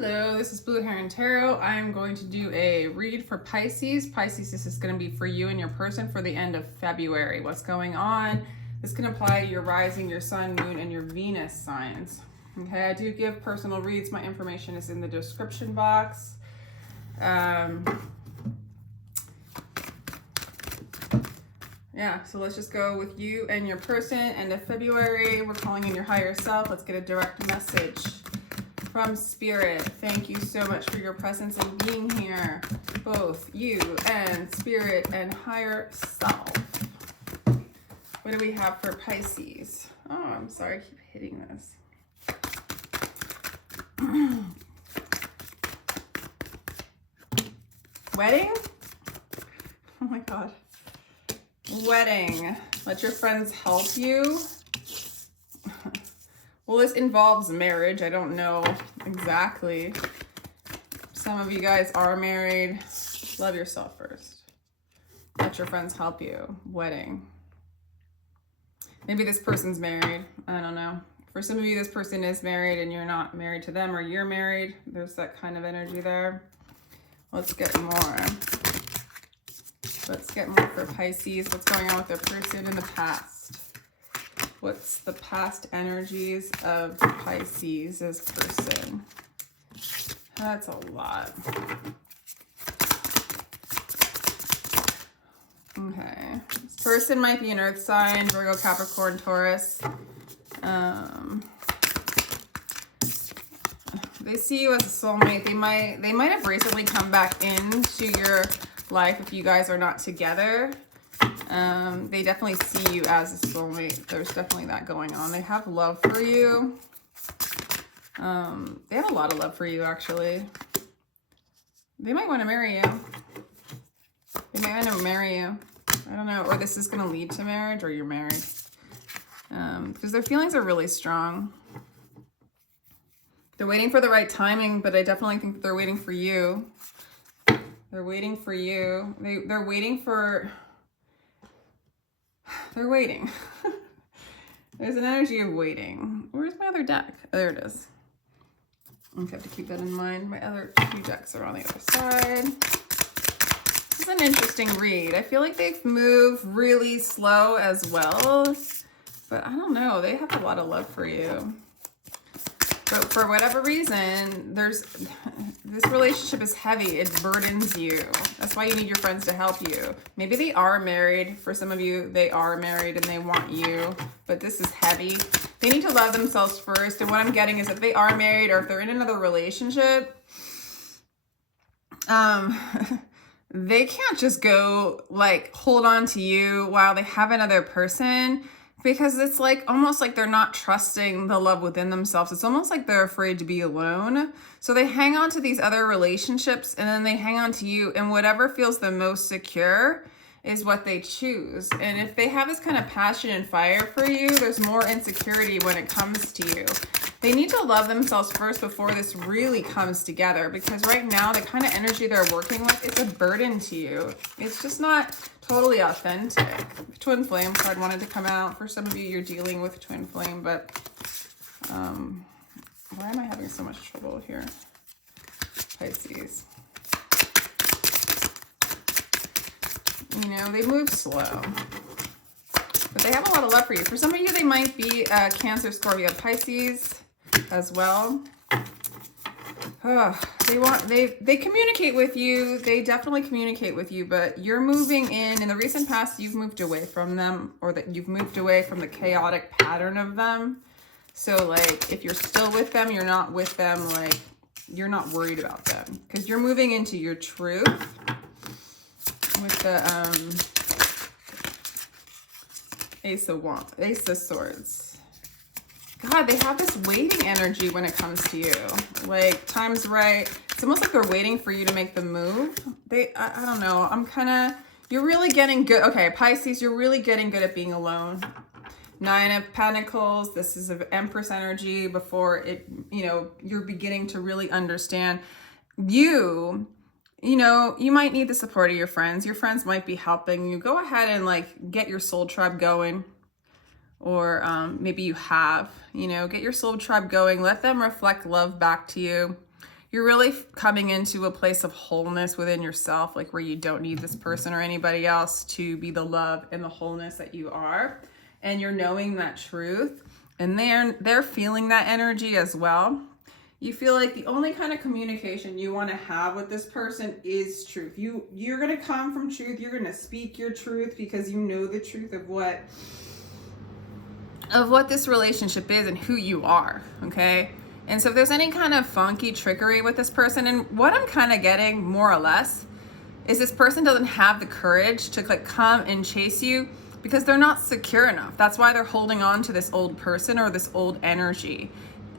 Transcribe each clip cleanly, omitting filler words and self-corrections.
Hello, this is Blue Heron Tarot. I'm going to do a read for Pisces. Pisces, this is going to be for you and your person for the end of February. What's going on? This can apply to your rising, your sun, moon, and your Venus signs. Okay, I do give personal reads. My information is in the description box. Yeah, so let's just go with you and your person. End of February, we're calling in your higher self. Let's get a direct message from Spirit. Thank you so much for your presence and being here, both you and Spirit and higher self. What do we have for Pisces? Oh, I'm sorry, I keep hitting this. Wedding? Oh my God. Wedding. Let your friends help you. Well, this involves marriage. I don't know exactly. Some of you guys are married. Love yourself first. Let your friends help you. Wedding. Maybe this person's married. I don't know. For some of you, this person is married and you're not married to them, or you're married. There's that kind of energy there. Let's get more. Let's get more for Pisces. What's going on with their person in the past? What's the past energies of Pisces' person? That's a lot. Okay. This person might be an earth sign, Virgo, Capricorn, Taurus. They see you as a soulmate. They might have recently come back into your life if you guys are not together. They definitely see you as a soulmate. There's definitely that going on. They have love for you. They have a lot of love for you, actually. They might want to marry you. They might want to marry you. I don't know. Or this is going to lead to marriage, or you're married. Because their feelings are really strong. They're waiting for the right timing, but I definitely think that they're waiting for you. They're waiting for you. They're waiting for... They're waiting. There's an energy of waiting. Where's my other deck? Oh, there it is. Okay, I have to keep that in mind. My other two decks are on the other side. This is an interesting read. I feel like they've moved really slow as well. But I don't know. They have a lot of love for you. But for whatever reason, this relationship is heavy. It burdens you. That's why you need your friends to help you. Maybe they are married. For some of you, they are married and they want you. But this is heavy. They need to love themselves first. And what I'm getting is if they are married or if they're in another relationship, they can't just go like hold on to you while they have another person. Because it's like almost like they're not trusting the love within themselves. It's almost like they're afraid to be alone. So they hang on to these other relationships and then they hang on to you, and whatever feels the most secure is what they choose. And if they have this kind of passion and fire for you, there's more insecurity when it comes to you. They need to love themselves first before this really comes together, because right now the kind of energy they're working with, it's a burden to you. It's just not totally authentic. Twin flame card wanted to come out. For some of you, you're dealing with twin flame, but why am I having so much trouble here? Pisces. You know, they move slow, but they have a lot of love for you. For some of you, they might be Cancer, Scorpio, Pisces as well. They communicate with you. They definitely communicate with you, but you're moving in the recent past, you've moved away from them, or that you've moved away from the chaotic pattern of them. So like, if you're still with them, you're not with them, like, you're not worried about them because you're moving into your truth with the Ace of Swords. God, they have this waiting energy when it comes to you. Like, time's right. It's almost like they're waiting for you to make the move. I don't know. You're really getting good. Okay, Pisces, you're really getting good at being alone. Nine of Pentacles. This is an Empress energy before it, you're beginning to really understand. You might need the support of your friends. Your friends might be helping you. Go ahead and like get your soul tribe going. Or maybe you have, get your soul tribe going. Let them reflect love back to you. You're really coming into a place of wholeness within yourself, like where you don't need this person or anybody else to be the love and the wholeness that you are. And you're knowing that truth, and they're feeling that energy as well. You feel like the only kind of communication you want to have with this person is truth. You're going to come from truth. You're going to speak your truth because you know the truth of what this relationship is and who you are, okay? And so if there's any kind of funky trickery with this person, and what I'm kind of getting more or less is this person doesn't have the courage to like come and chase you because they're not secure enough. That's why they're holding on to this old person or this old energy,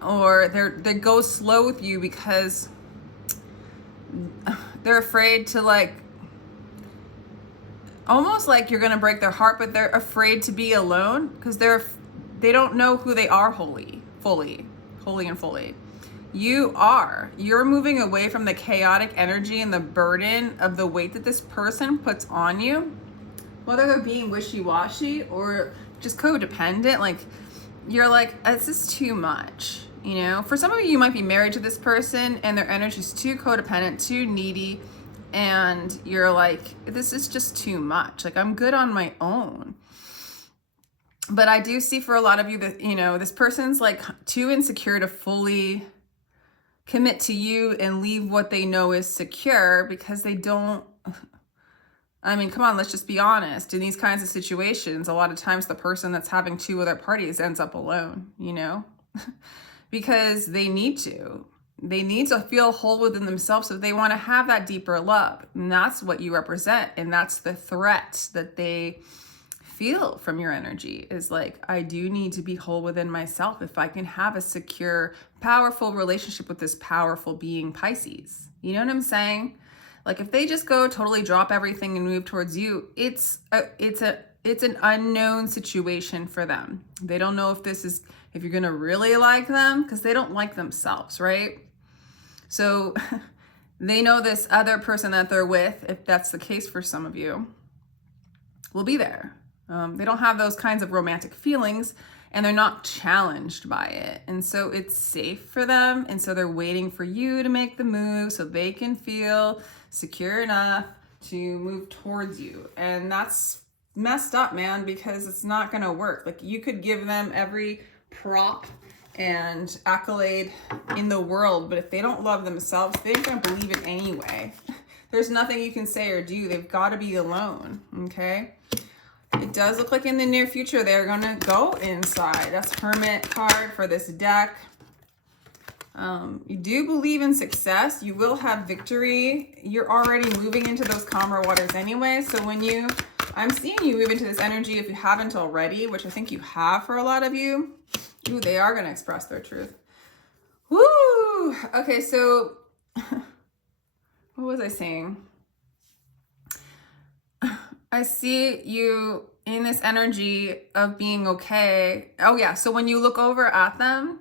or they go slow with you because they're afraid to like, almost like you're gonna break their heart, but they're afraid to be alone because they don't know who they are fully and fully. You're moving away from the chaotic energy and the burden of the weight that this person puts on you, whether they're being wishy-washy or just codependent. Like, you're like, this is too much, you know? For some of you might be married to this person and their energy's too codependent, too needy, and you're like, this is just too much. Like, I'm good on my own. But I do see for a lot of you that, you know, this person's like too insecure to fully commit to you and leave what they know is secure because they don't, I mean, come on, let's just be honest. In these kinds of situations, a lot of times the person that's having two other parties ends up alone, you know, because they need to. They need to feel whole within themselves if they want to have that deeper love. And that's what you represent. And that's the threat that they feel from your energy, is like, I do need to be whole within myself if I can have a secure, powerful relationship with this powerful being, Pisces. You know what I'm saying? Like, if they just go totally drop everything and move towards you, it's an unknown situation for them. They don't know if you're gonna really like them, because they don't like themselves, right? So they know this other person that they're with, if that's the case for some of you, will be there. They don't have those kinds of romantic feelings, and they're not challenged by it. And so it's safe for them. And so they're waiting for you to make the move so they can feel secure enough to move towards you. And that's messed up, man, because it's not going to work. Like, you could give them every prop and accolade in the world, but if they don't love themselves, they ain't going to believe it anyway. There's nothing you can say or do. They've got to be alone, okay? It does look like in the near future they're going to go inside. That's Hermit card for this deck. You do believe in success. You will have victory. You're already moving into those calmer waters anyway. So I'm seeing you move into this energy if you haven't already, which I think you have for a lot of you. Ooh, they are going to express their truth. Woo! Okay, so what was I saying? I see you in this energy of being okay. Oh yeah, so when you look over at them,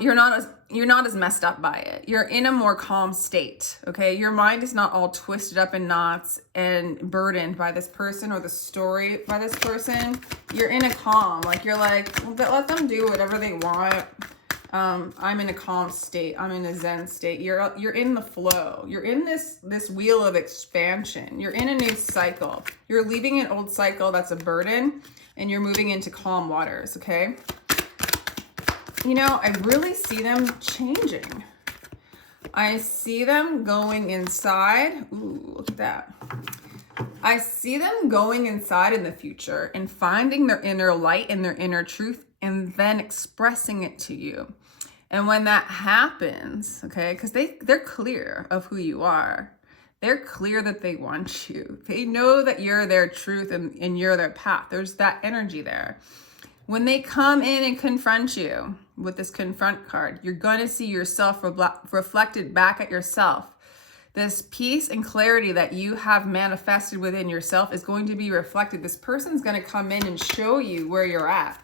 you're not as messed up by it. You're in a more calm state, okay? Your mind is not all twisted up in knots and burdened by this person or the story by this person. You're in a calm, like you're like, let them do whatever they want. I'm in a calm state. I'm in a Zen state. You're in the flow. You're in this wheel of expansion. You're in a new cycle. You're leaving an old cycle that's a burden, and you're moving into calm waters, okay? You know, I really see them changing. I see them going inside. Ooh, look at that. I see them going inside in the future and finding their inner light and their inner truth, and then expressing it to you. And when that happens, okay, because they're clear of who you are. They're clear that they want you. They know that you're their truth and you're their path. There's that energy there. When they come in and confront you with this confront card, you're going to see yourself reflected back at yourself. This peace and clarity that you have manifested within yourself is going to be reflected. This person's going to come in and show you where you're at.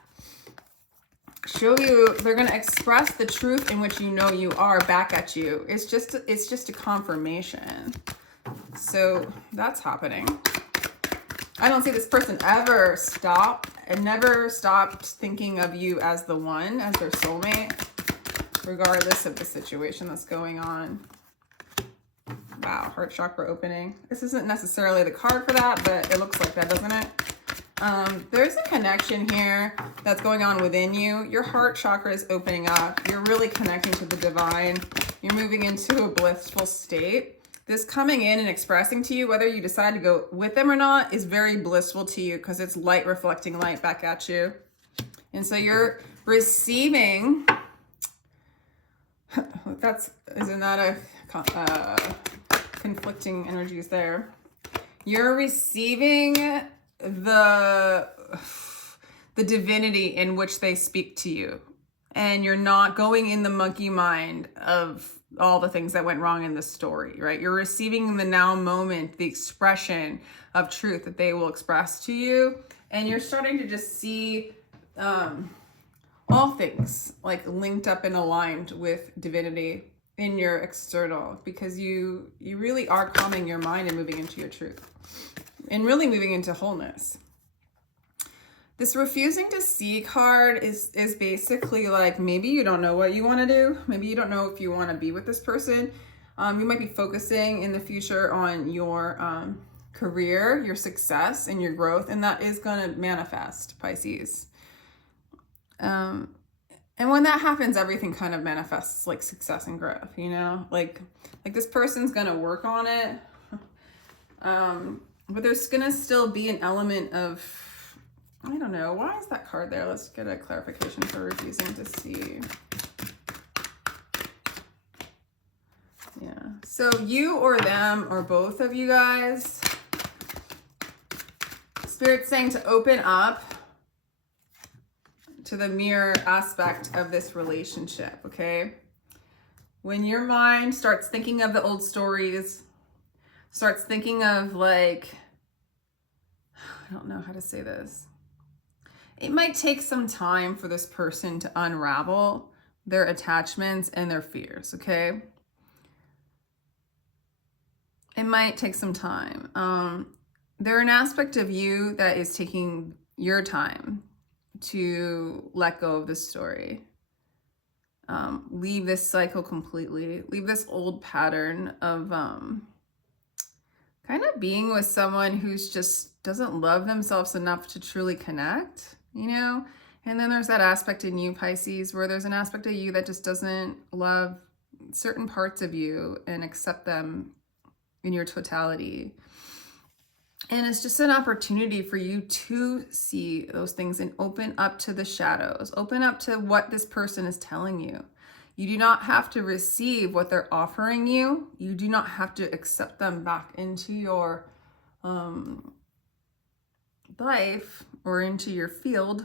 Show you, they're going to express the truth in which you know you are back at you. It's just a confirmation. So that's happening. I don't see this person ever never stopped thinking of you as the one, as their soulmate. regardless of the situation that's going on. Wow, heart chakra opening. This isn't necessarily the card for that, but it looks like that, doesn't it? There's a connection here that's going on within you. Your heart chakra is opening up. You're really connecting to the divine. You're moving into a blissful state. This coming in and expressing to you, whether you decide to go with them or not, is very blissful to you because it's light reflecting light back at you. And so you're receiving, isn't that a conflicting energies there? You're receiving the divinity in which they speak to you, and you're not going in the monkey mind of all the things that went wrong in the story, right? You're receiving the now moment, the expression of truth that they will express to you, and you're starting to just see all things like linked up and aligned with divinity in your external, because you really are calming your mind and moving into your truth and really moving into wholeness. This refusing to see card is basically like, maybe you don't know what you want to do. Maybe you don't know if you want to be with this person. You might be focusing in the future on your career, your success, and your growth, and that is going to manifest, Pisces. And when that happens, everything kind of manifests like success and growth, you know? Like this person's going to work on it. But there's going to still be an element of, I don't know, why is that card there? Let's get a clarification for refusing to see. Yeah, so you or them or both of you guys, Spirit's saying to open up to the mirror aspect of this relationship, okay? When your mind starts thinking of the old stories, starts thinking of like, I don't know how to say this. It might take some time for this person to unravel their attachments and their fears, okay? It might take some time. They're an aspect of you that is taking your time to let go of this story. Leave this cycle completely. Leave this old pattern of kind of being with someone who's just doesn't love themselves enough to truly connect, you know? And then there's that aspect in you, Pisces, where there's an aspect of you that just doesn't love certain parts of you and accept them in your totality. And it's just an opportunity for you to see those things and open up to the shadows, open up to what this person is telling you. You do not have to receive what they're offering you. You do not have to accept them back into your life or into your field,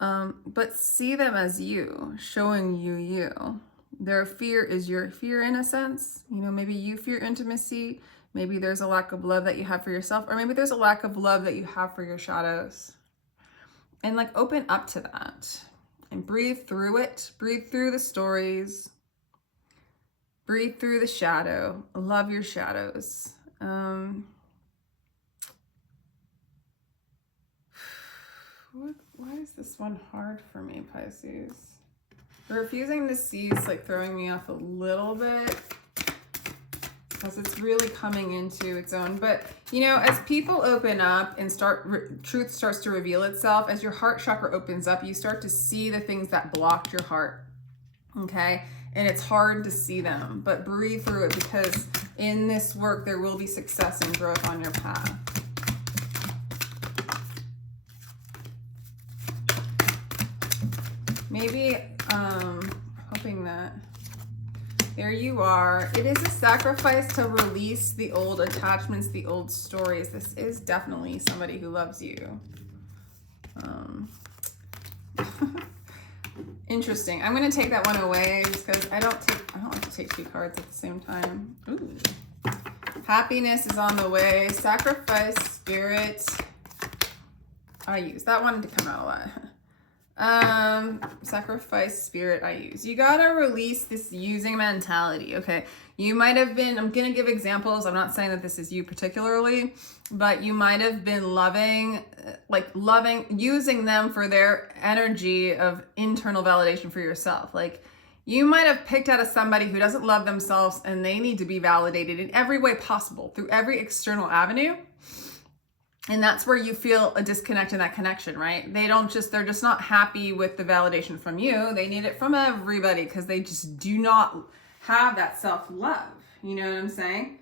but see them as you, showing you you. Their fear is your fear in a sense. You know, maybe you fear intimacy. Maybe there's a lack of love that you have for yourself, or maybe there's a lack of love that you have for your shadows. And like open up to that and breathe through it. Breathe through the stories. Breathe through the shadow. Love your shadows. Why is this one hard for me, Pisces? Refusing to see is like throwing me off a little bit because it's really coming into its own. But, you know, as people open up and truth starts to reveal itself, as your heart chakra opens up, you start to see the things that blocked your heart, okay? And it's hard to see them, but breathe through it, because in this work, there will be success and growth on your path. Maybe hoping that there you are. It is a sacrifice to release the old attachments, the old stories. This is definitely somebody who loves you. Interesting. I'm going to take that one away just because I don't like to take two cards at the same time. Ooh. Happiness is on the way. Sacrifice, spirit. I use that one to come out a lot. Sacrifice, spirit, I use. You gotta release this using mentality, okay? You might have been, I'm gonna give examples. I'm not saying that this is you particularly, but you might have been loving, using them for their energy of internal validation for yourself. Like, You might have picked out of somebody who doesn't love themselves and they need to be validated in every way possible through every external avenue. And that's where you feel a disconnect in that connection, right? They're just not happy with the validation from you. They need it from everybody because they just do not have that self-love. You know what I'm saying?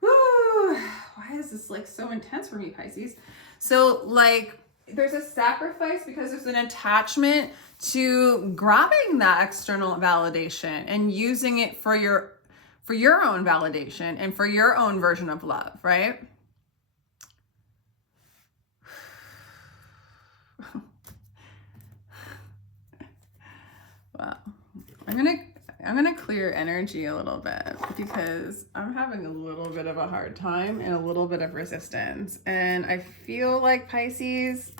Woo! Why is this like so intense for me, Pisces? So like there's a sacrifice because there's an attachment to grabbing that external validation and using it for your own validation and for your own version of love, right? Wow. I'm gonna clear energy a little bit because I'm having a little bit of a hard time and a little bit of resistance. And I feel like Pisces,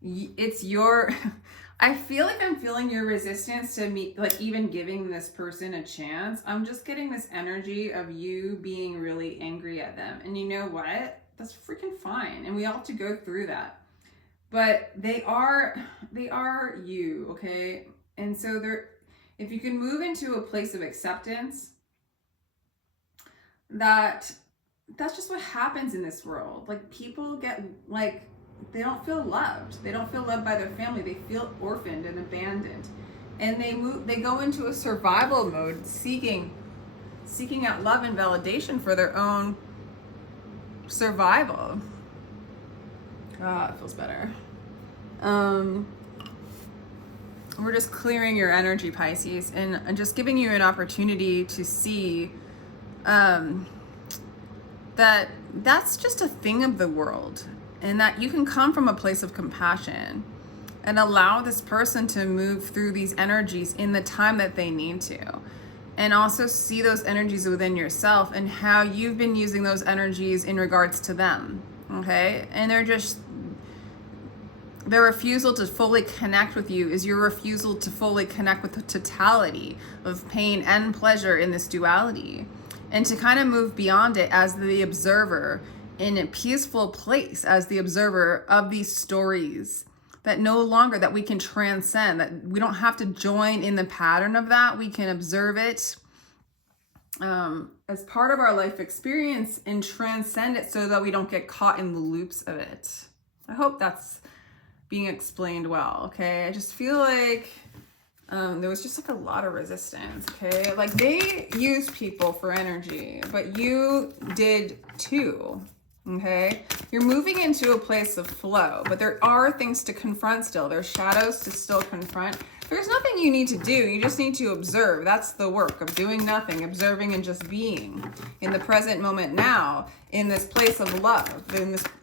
it's your, I feel like I'm feeling your resistance to me, like even giving this person a chance. I'm just getting this energy of you being really angry at them. And you know what? That's freaking fine. And we all have to go through that. But they are you, okay? And so if you can move into a place of acceptance, that's just what happens in this world. Like people get like, they don't feel loved. They don't feel loved by their family. They feel orphaned and abandoned. And they go into a survival mode, seeking out love and validation for their own survival. Ah, it feels better. We're just clearing your energy, Pisces, and just giving you an opportunity to see that that's just a thing of the world, and that you can come from a place of compassion and allow this person to move through these energies in the time that they need to. And also see those energies within yourself and how you've been using those energies in regards to them, okay? And their refusal to fully connect with you is your refusal to fully connect with the totality of pain and pleasure in this duality. And to kind of move beyond it as the observer in a peaceful place, as the observer of these stories that we can transcend, that we don't have to join in the pattern of that. We can observe it as part of our life experience and transcend it so that we don't get caught in the loops of it. I hope that's being explained well, okay? I just feel like there was just like a lot of resistance, okay? Like they used people for energy, but you did too, okay? You're moving into a place of flow, but there are things to confront still. There's shadows to still confront. There's nothing you need to do. You just need to observe. That's the work of doing nothing, observing and just being in the present moment now, in this place of love.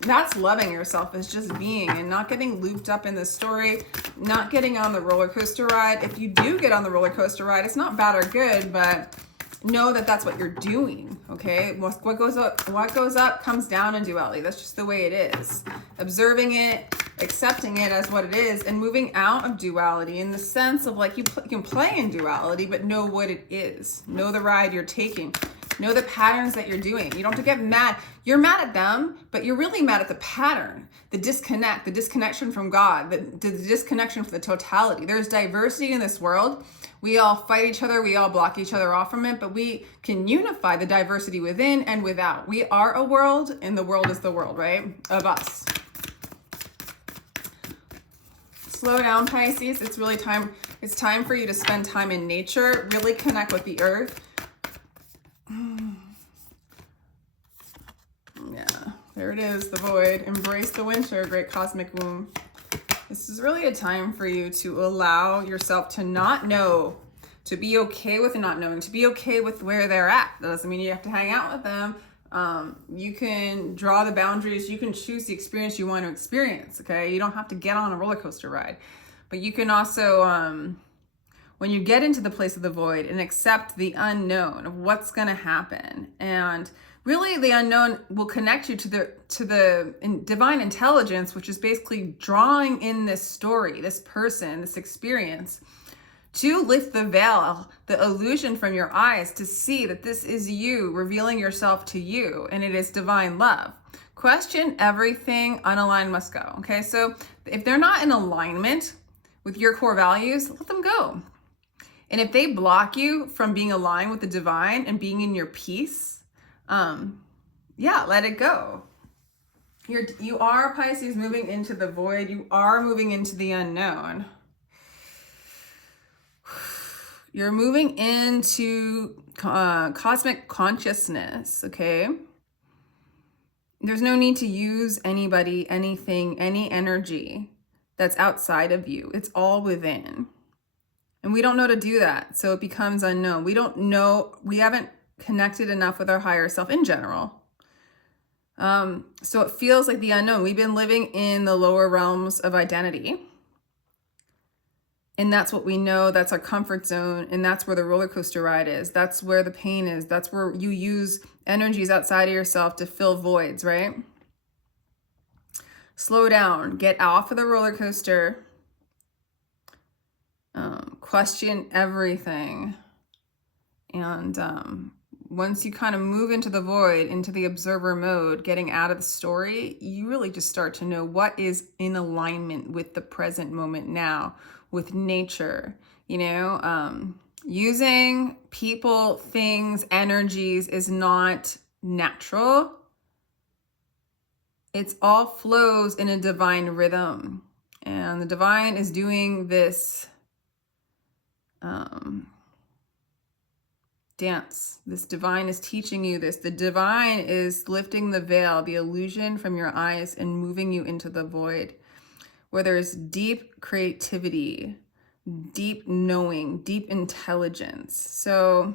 That's loving yourself, is just being and not getting looped up in the story, not getting on the roller coaster ride. If you do get on the roller coaster ride, it's not bad or good, but know that that's what you're doing, okay? What goes up comes down in duality. That's just the way it is. Observing it, accepting it as what it is, and moving out of duality in the sense of like you can play in duality, but know what it is. Know the ride you're taking. Know the patterns that you're doing. You don't have to get mad. You're mad at them, but you're really mad at the pattern, the disconnection from God, the disconnection from the totality. There's diversity in this world. We all fight each other. We all block each other off from it, but we can unify the diversity within and without. We are a world, and the world is the world, right? Of us. Slow down, Pisces. It's really time. It's time for you to spend time in nature, really connect with the earth. Yeah, there it is, the void. Embrace the winter, great cosmic womb. This is really a time for you to allow yourself to not know, to be okay with not knowing, to be okay with where they're at. That doesn't mean you have to hang out with them. You can draw the boundaries. You can choose the experience you want to experience, okay? You don't have to get on a roller coaster ride. But you can also, when you get into the place of the void and accept the unknown of what's going to happen, and really the unknown will connect you to the divine intelligence, which is basically drawing in this story, this person, this experience, to lift the veil, the illusion from your eyes, to see that this is you revealing yourself to you, and it is divine love. Question everything, unaligned must go. Okay, so if they're not in alignment with your core values, let them go. And if they block you from being aligned with the divine and being in your peace, yeah, let it go. You are, Pisces, moving into the void. You are moving into the unknown. You're moving into cosmic consciousness, okay? There's no need to use anybody, anything, any energy that's outside of you. It's all within. And we don't know to do that, so it becomes unknown. We don't know, we haven't connected enough with our higher self in general. So it feels like the unknown. We've been living in the lower realms of identity. And that's what we know. That's our comfort zone. And that's where the roller coaster ride is. That's where the pain is. That's where you use energies outside of yourself to fill voids, right? Slow down. Get off of the roller coaster. Question everything. And once you kind of move into the void, into the observer mode, getting out of the story, you really just start to know what is in alignment with the present moment now, with nature, you know, using people, things, energies is not natural. It's all flows in a divine rhythm. And the divine is doing this dance. This divine is teaching you this. The divine is lifting the veil, the illusion from your eyes and moving you into the void where there's deep creativity, deep knowing, deep intelligence. So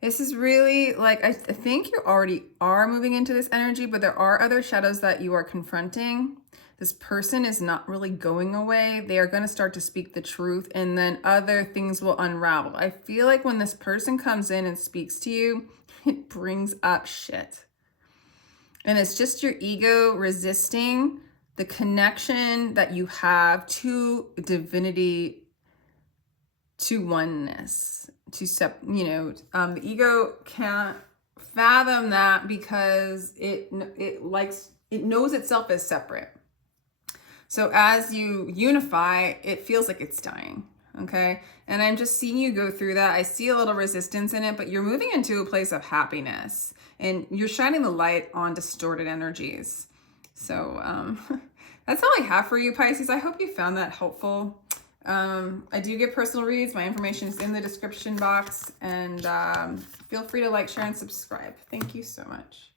this is really like, I think you already are moving into this energy, but there are other shadows that you are confronting. This person is not really going away. They are going to start to speak the truth, and then other things will unravel. I feel like when this person comes in and speaks to you, it brings up shit. And it's just your ego resisting the connection that you have to divinity, to oneness, to the ego can't fathom that because it knows itself as separate. So as you unify, it feels like it's dying, okay? And I'm just seeing you go through that. I see a little resistance in it, but you're moving into a place of happiness and you're shining the light on distorted energies. So that's all I have for you, Pisces. I hope you found that helpful. I do give personal reads. My information is in the description box, and feel free to like, share, and subscribe. Thank you so much.